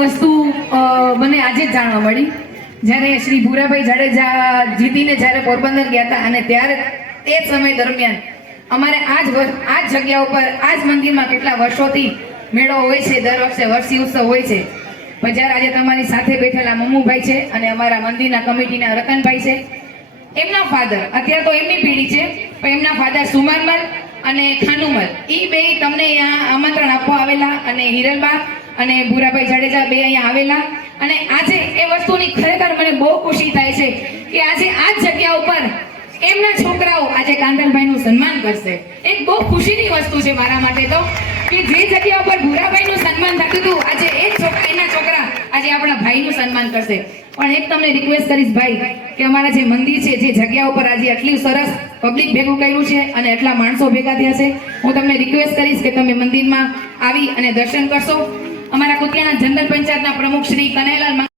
વસ્તુ મને આજે જ જાણવા મળી જ્યારે શ્રી ભૂરાભાઈ જાડેજા જીતીને જ્યારે પોરબંદર ગયા હતા અને ત્યારે તે સમય દરમિયાન અમારે આ જ જગ્યા ઉપર આ જ મંદિરમાં કેટલા વર્ષોથી મેળો હોય છે, દર વર્ષે વર્ષી ઉત્સવ હોય છે. પણ જ્યારે આજે તમારી સાથે બેઠેલા મમ્મુભાઈ છે અને અમારા મંદિરના કમિટીના રતનભાઈ છે, એમના ફાધર, અત્યારે તો એમની પેઢી છે, પણ એમના ફાધર સુમારમલ અને ખાનુમલ, એ બે તમને અહીંયા આમંત્રણ આપવા આવેલા અને હિરલબા અને ભૂરાભાઈ જાડેજા બે અહીંયા આવેલા. અને આજે એ વસ્તુની ખરેખર મને બહુ ખુશી થાય છે કે આજે આ જ જગ્યા ઉપર એમના છોકરાઓ આજે કાંદલભાઈનું સન્માન કરશે. એક બહુ ખુશીની વસ્તુ છે મારા માટે તો કે જે જગ્યા ઉપર ભૂરાભાઈનું સન્માન થતું હતું આજે એ છોકરા, એના છોકરા આજે આપણા ભાઈનું સન્માન કરશે. પણ એક તમને રિક્વેસ્ટ કરીશ ભાઈ કે અમારા જે મંદિર છે, જે જગ્યા ઉપર આજે આટલી સરસ પબ્લિક ભેગું કર્યું છે અને એટલા માણસો ભેગા થયા છે, હું તમને રિક્વેસ્ટ કરીશ કે તમે મંદિરમાં આવી અને દર્શન કરશો. અમારા કુતિયાના જનરલ પંચાયતના પ્રમુખ શ્રી કનૈયાલાલ